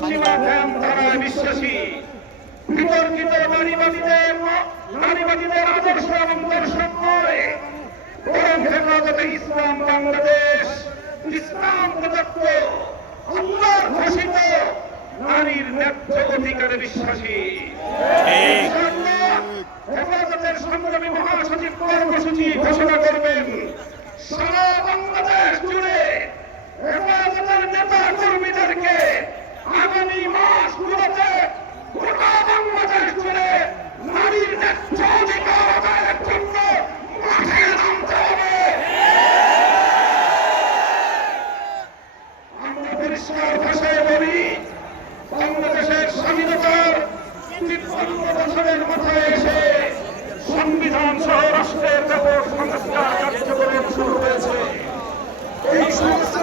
পশ্চিমা ধ্যান ধারায় বিশ্বাসী, বিতর্কিত নারীবাদীদের আদর্শ এবং দর্শন নয়, বরং হেফাজতে ইসলাম বাংলাদেশ ইসলাম প্রদত্ত আল্লাহর ঘোষিত নারীর ন্যায্য অধিকারে বিশ্বাসী। হেফাজতের সংগ্রামী মহাসচিব কর্মসূচি ঘোষণা করবেন সারা বাংলাদেশ জুড়ে। হেফাজতের নেতা কর্মীদেরকে আগামী মাসগুলোতে গোটা বাংলাদেশ জুড়ে নারীর ন্যায্য অধিকার আদায়ের জন্য মাঠে নামতে হবে। আমরা পরিষ্কার ভাষায় বলি, বাংলাদেশের স্বাধীনতার ৫৩ বছরের মাথায় এসে সংবিধান সহ রাষ্ট্রের ব্যাপক সংস্কার কার্যক্রম শুরু হয়েছে। এই সংস্কার